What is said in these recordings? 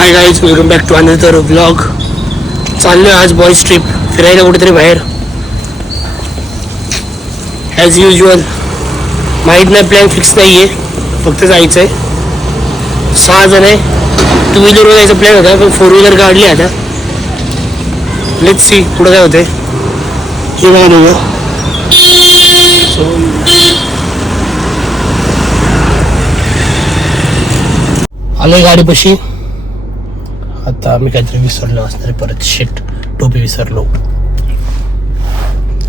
High guys, welcome back to another vlog. चाललोय आज boys trip फिरायला कुठेतरी बाहेर. ॲज युजल माहीत नाही, प्लॅन फिक्स नाही आहे, फक्त जायचं आहे. 6 जण आहे. 2 व्हीलरवर जायचा प्लॅन होता, पण 4 व्हीलर काढली आता. लेट्स सी पुढं काय होतंय. हे बघा बघा, आलोय गाडीपाशी. आता मी काहीतरी विसरलो असणार परत. शिट, टोपी विसरलो.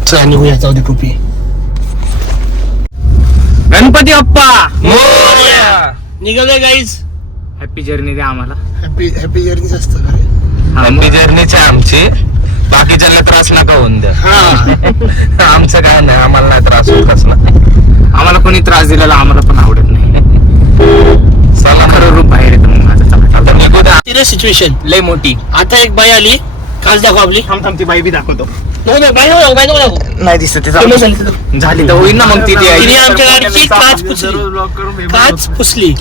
चला निघूया, जाऊ दे टोपी. Ganpati Bappa निघालोय guys. Happy journey द्या आम्हाला. हॅपी जर्नीच असतं खरे. हॅपी जर्नीचे आमची, बाकीच्याला त्रास नका होऊन द्या. आमचं काय नाही, आम्हाला नाही त्रास होत कसला. आम्हाला कोणी त्रास दिलेला आम्हाला पण आवडत नाही. चला खरं रूप बाहेर येतं मग माझं. आता निघू द्या. सिरियस सिच्युएशन लय मोठी. आता एक बाई आली, काल दाखव आपली. थांब ती बाई बी दाखवतो. बाई नाही दिसत झाली तर होईल ना मग ती. तिने आमच्या गाडीची काच पुसली.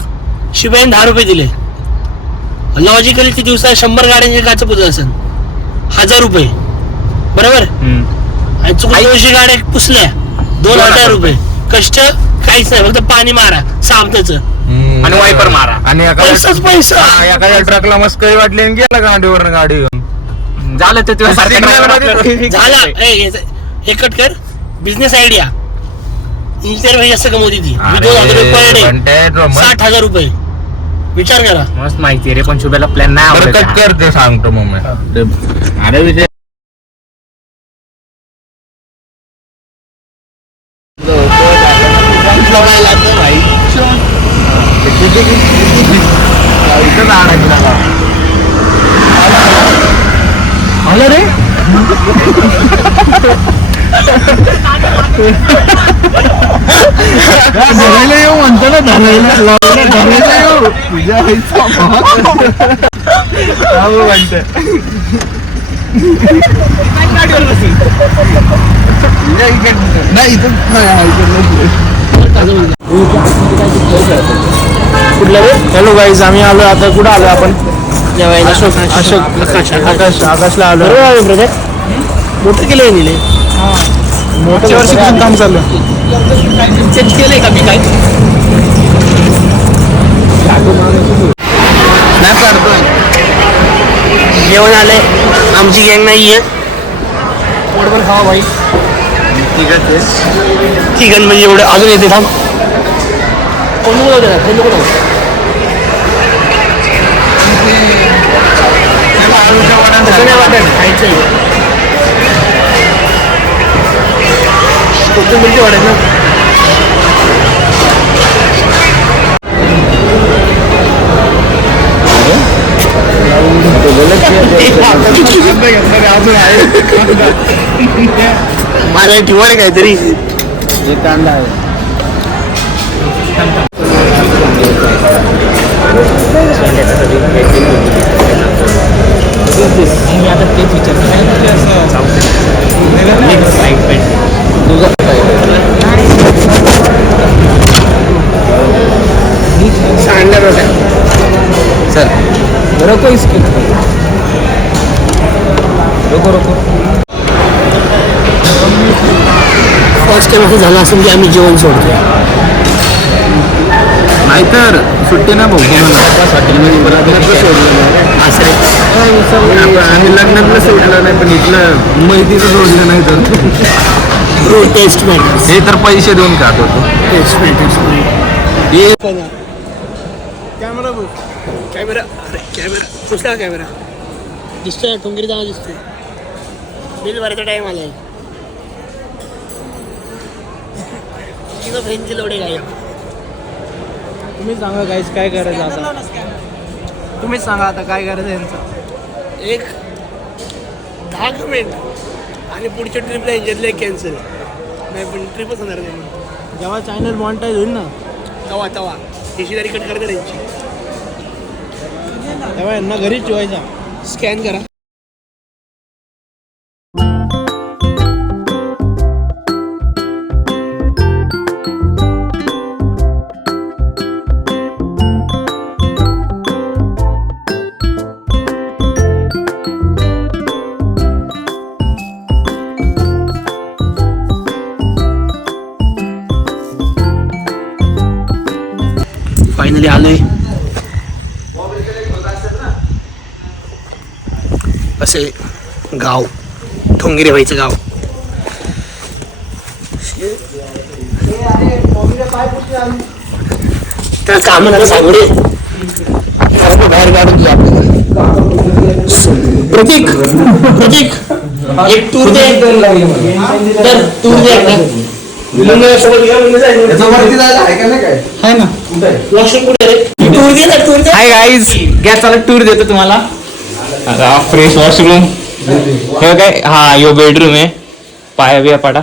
शिवाय 10 रुपये दिले. लॉजिकली ती दिवसा 100 गाड्यांची काच पुसत असेल, 1000 रुपये बरोबर. आणि चुकून 200 गाड्या पुसल्या, 2000 रुपये. कष्ट काहीच नाही, फक्त पाणी मारा साबणाचं आणि वायपर मारा आणि पैसाच पैसा. एखाद्या ट्रकला मस्करी वाटली आणि गेला गाडीवर गाडी घेऊन. झालं तर तुला झाला. हे कट कर. Business idea. इंजिनियर भाई असं कमवती ती. 2000 रुपये पर डे, 60,000 रुपये. विचार करा. मस्त माहिती रे, पण शुभेला प्लॅन नाही आवडत. कट करते सांगतो मग मी. अरे विजय आलं रे. धरायला येऊ म्हणतो ना, धरायला येऊ. हॅलो गाईज, आम्ही आलो आता. कुठं आलो आपण? आकाशला आलो. ब्रदर मोटर केले नेले. मोठ्या वर्षी काम चालू चेंज केलंय का मी काय? जेवण आलंय. आमची गँग नाहीये. पोटभर खावा भाई. तिघन म्हणजे एवढं अजून येते. थांब, कोण नको खायचंय. कोथिंबीरची वाढेल ना. मला ठेवाय काहीतरी. कांदा आहे. आता तेच विचारतो. सांडलं होत्या चल रोको इसको, रोको. फर्स्ट टाइम असं झालं असेल की आम्ही जेवण सोडतोय. नाहीतर सुट्टी ना भाऊ. आम्ही लग्नातलं सोडलं नाही, पण इथलं माहितीचं सोडलं नाही. तर टेस्ट मॅटर्स. हे तर पैसे देऊन खात होतो. Taste matters. कॅमेरा पुसला. कॅमेरा दिसतोय. ठोंगरी जावा दिसतोय. बिल भरायचा टाइम आलाय. फॅनची लोडे काय. तुम्ही सांगा गाईस काय करायचं आता. तुम्हीच सांगा आता काय करायचं यांचं. एक 10 कमेंट आणि पुढच्या ट्रिपला यांच्यातले कॅन्सल नाही, पण ट्रिपच होणार नाही. जेव्हा चॅनल मॉनिटाईज होईल ना, तवा हिशेदारी कट करते त्यांची. तेव्हा यांना घरीच ठेवायचा. स्कॅन करा. असे गाव, ठोंगिरे व्हायचं गाव. तर कामं सांगडे बाहेर काढून घ्या आपल्याला. प्रतीक प्रतीक एक टूर दे, तर टूर दे एकदा. हाय गाईज, घ्या चला टूर देतो तुम्हाला. फ्रेश वॉशरूम हे काय, हा यो बेडरूम आहे. पाया बिया पाडा.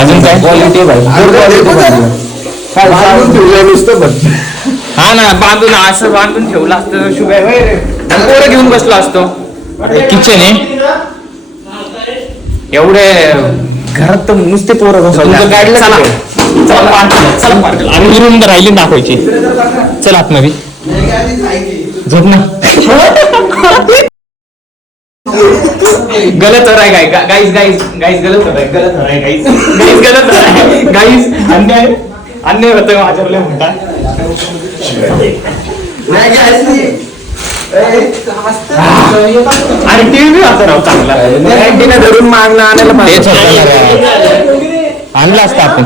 अजून काय हा ना, बांधून असं बांधून ठेवलं असतं. शुभे पोरं घेऊन बसलो असतो. किचन आहे एवढे घरात तर नुसते पोरं काढलं. आणि रूम राहिली दाखवायची. चला आतमध्ये झोप ना. गलत हो रहा है गाइस गाइस गाइस गलत हो रहा है गाइस गलत हो रहा है गाइस. अन्याय अन्याय होतोय माझ्याकडे म्हणता. आणि टीव्ही होता राव चांगला. धरून मागणं आणायला आणला असता आपण.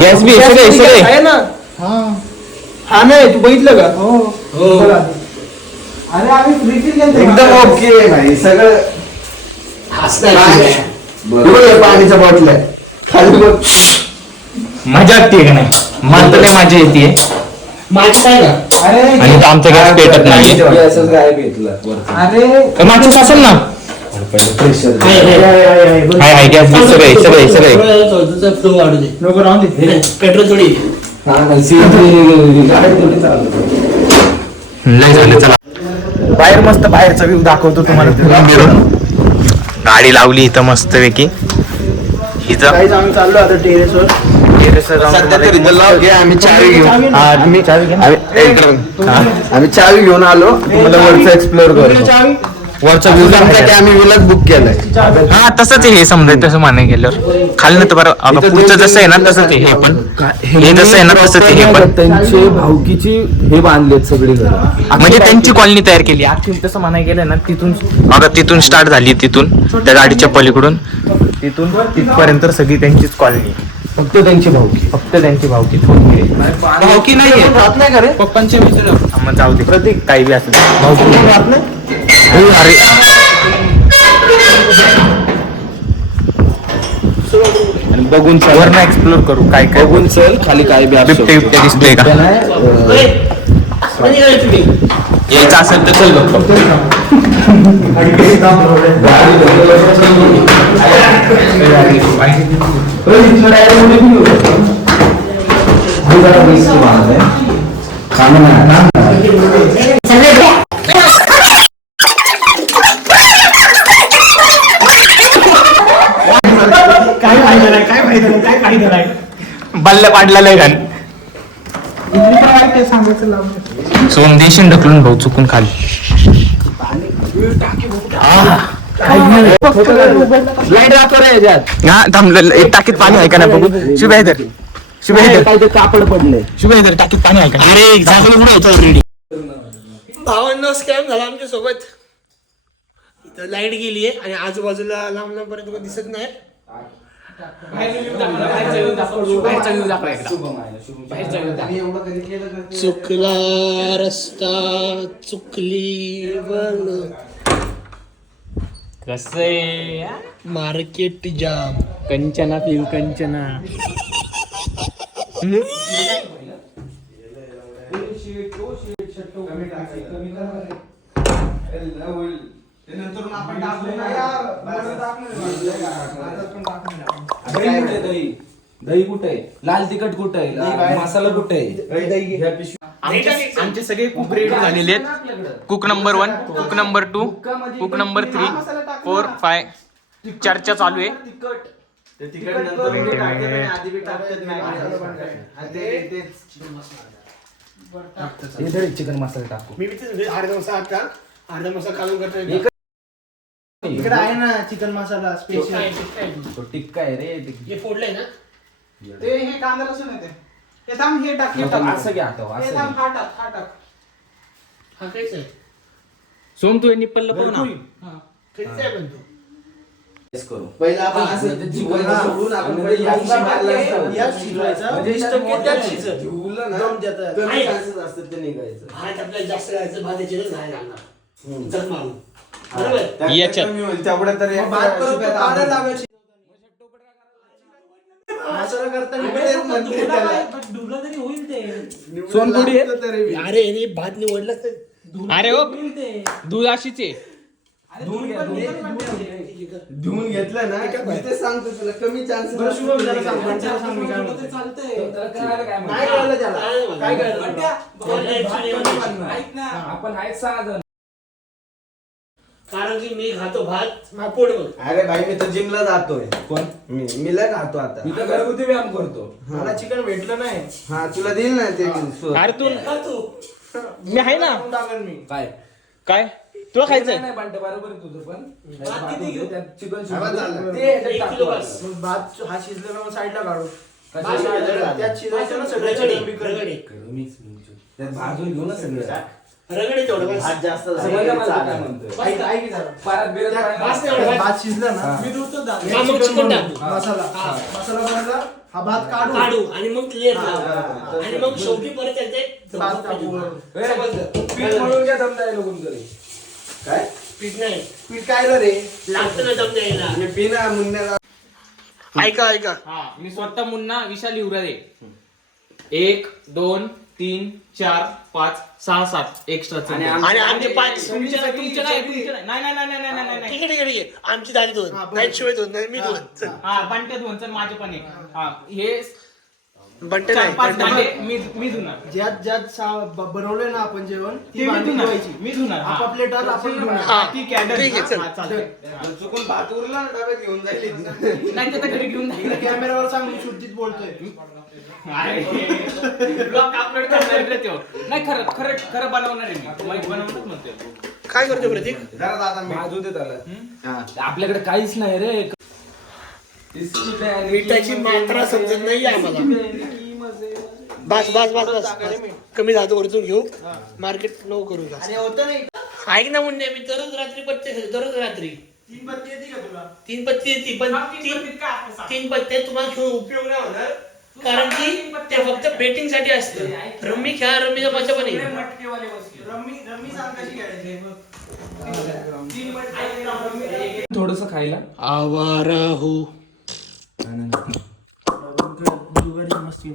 गॅस बी सगळे आहे ना. हा नाही तू बघितलं का? हो अरे आम्ही एकदम ओके भाई. सगळं पाणीच्या बॉटल आहे. मजा वाटते का नाही? मला तर माझी येते. आणि आमचा गॅस पेटत नाही. अरे मागचं असेल ना. हाय हाय गॅस बी सगळे सगळे सगळे पेट्रोल थोडी नाही झालं. चला बाहेर मस्त बाहेरचा व्ह्यू दाखवतो तुम्हाला. गाडी लावली इथं मस्त पैकी. इथं आम्ही चाललो आता टेरेसवर. आम्ही चावी घेऊन आलो. तुम्हाला वरचा एक्सप्लोर करतो. वरचा व्ह्यू आम्ही विलग बुक केलाय. हा तसंच हे समजा तसं माने गेल्यावर खाली तर बरं. पुढचं जसं आहे ना तसं ते हे पण हे जसं आहे ना तसं ते हे पण. त्यांचे भाऊकीची हे बांधलेत सगळी घर. म्हणजे त्यांची कॉलनी तयार केली. आणखी तसं म्हणाय गेलं ना तिथून अगं तिथून स्टार्ट झाली. तिथून त्या गाडीच्या पलीकडून तिथून तिथपर्यंत सगळी त्यांचीच कॉलनी. फक्त त्यांची भाऊकी. फक्त त्यांची भाऊकी. भाऊकी नाही राहत नाही का रे? पप्पांचे मित्र. मग जाऊ दे प्रतीक काही बी असं भाऊकी राहत नाही. अरे बघून वर ना एक्सप्लोर करू काय काय. बघून चल खाली काय बी बिबटे बिबटे दिसतोय का? यायचं असेल तर चल बघ. बल्ल पाडलेलं आहे घाण. सोम देशील ढकलून भाऊ चुकून खाली. हा थांबलं. एक टाकीत पाणी आहे का ना बघू. शुभेदर शुभेदर कापड पडले. शुभेदर टाकीत पाणी आहे का? अरे जागलं कुठं होतं ऑलरेडी. भावांना स्कॅम झाला आमच्या सोबत. इथं लाईट गेली आहे आणि आजूबाजूला लांब लांबपर्यंत कोण दिसत नाही. चुकला रस्ता चुकली बल. कसं मार्केट जाम. कंचना फिल्म कंचना. दही कुठे आहे? लाल तिखट कुठे आहे? मसाला कुठे आहे? आमचे सगळे कुक रेडी झालेले आहेत. Cook number 1, cook number 2, cook number 3, 4, 5. चर्चा चालू आहे. चिकन मसाला टाकू. मी अर्धा मसाला काढून करतो. इकडे आहे ना चिकन मसाला स्पेशल. टिक्का आहे रे. हे फोडलंय ना. ते हे कांदा लसूण येते. हे टाक हे टाक. असं घ्या. हा टाक. हा काहीच आहे सोम तू निप्पलला पाहू ना. काहीच आहे पण तो पहिला आपण असं जिवंत सोडून आपण आणि या दिवशी मारला असता. याच शिजवायचा म्हणजे 20% त्याच शिजत. ठेवलं ना, दम देतात. कमी chances असतात ते निघायचं. भात आपल्याला जास्त घालायचं भात याच्यातच नाही घालणार जर मारून हा, बरोबर त्यात याच्यात. कमी होईल तेवढं तर मग भात परत शिप्यात काढायला आपण- लागायची. मसाला करताना मी तेच म्हणते त्याला. डुबलं तरी होईल ते. निवडून सोनपुडी आहे? लागतं तरी बी. अरे हे भात निवडलाच तर अरे हो होईल ते. दूध अशीच आहे. धुवून घेतलं ना मी ते सांगतो तुला कमी चान्सेस बरं, शुभम जरा सांग, पंचाला सांग मी काय म्हणतो. त्याला कळायला काय नाही म्हणतो? कळलं त्याला. काय कळलं? ऐक ना, आपण आहेत 6 जण. कारण की मी खातो भात माझं पोट बघ अरे भाई मी तर जिमला जातोय कोण? मी लय खातो आता मी तर घरगुती व्यायाम करतो. मला चिकन भेटलं नाही. हा तुला देईल ना ते अरे तू खातो मी आहे ना. टाकून टाकेन मी. काय काय तुला खायचंय? नाही बंटे, बरोबर आहे तुझं पण. भात किती घेऊ? त्यात चिकन आवाज आला. ते ह्याच्यात 1 टाकू किलो आपण. बस. मग भात हा शिजलेला मग साईडला काढू. कशाला? भात शिजलेला, त्यात शिजायचं ना सगळं चिकन बिकन. रगडे त्यात भाजून घेऊ ना सगळं. रगडे तेवढं बस भात जास्त समजलं मला काय झाला म्हणतोय. ऐक जरा. परत बिरत त्यात पाहिजे. भात नाही एवढं. भात शिजला ना हा. मी धुतो दाल. हा, मग चिकन टाक. मसाला मसाला बनला हा भात काढू काढू आणि मग लेअर हा, लावू आणि मग शेवटी परत त्याचे भात टाकू. पीठ मळून घ्या दम द्यायला कोणतरी. काय पीठ नाही पीठ काय रे लागतं ना दम द्यायला आणि पिना मुंड्याला ऐका ऐका हा मी स्वतः मुन्ना विशाल युवराजे 1 2 3 4 5 6 7 एक्स्ट्रा आणि आणि आमचे 5 तुमच्या नाही तुमच्या नाही नाही नाही नाही नाही नाही नाही ठीक आहे ठीक आहे ठीक आहे आमची दारी 2 नाही शिवाय 2 नाही मी 2 चल हा बंटे दोन चल माझे पण एक हा हे बंटे 4 नाही 5 बंटे नाही. भांडे मी धुणार ज्यात ज्यात बनवलंय ना आपण जेवण ते ती मी भांडी धुणार धुवायची. मी धुणार हा. आपापले टाल आपण धुणार. हा ठीक आहे ठीक आहे चल हा, चालतंय. चुकून भात उरला ना डब्यात घेऊन जाईल नाही तर घरी घेऊन जाईल कॅमेरावर सांग मी शुद्धीत बोलतोय. ब्लॉग अपलोड करणार रे त्यो. नाही खरं खरं खरं बनवणार आहे मी माहिती बनवणारच म्हणतोय. काय करतो प्रतीक जरा दादा मी भाजू दे त्याला. हा. आपल्याकडे काहीच नाही रे. मिठाची मात्रा समजत नाही आम्हाला बस बस बस बस कमी जातो वरतून घेऊ मार्केट नको करू का अरे होतं नाही ऐक ना मुंडे मी दररोज रात्री पत्ते खातो दररोज रात्री 3 पत्ती येते का तुला? 3 पत्ती येते पण 3 पत्ते तुम्हाला घेऊन उपयोग नाही होणार कारण की ते फक्त बेटिंग साठी असतं रम्मी खेळा रम्मीचा मजा पण येईल रम्मी सांग कशी खेळायची. 3 पत्ती थोडस खायला. आवारा हो जुगारी मस्ती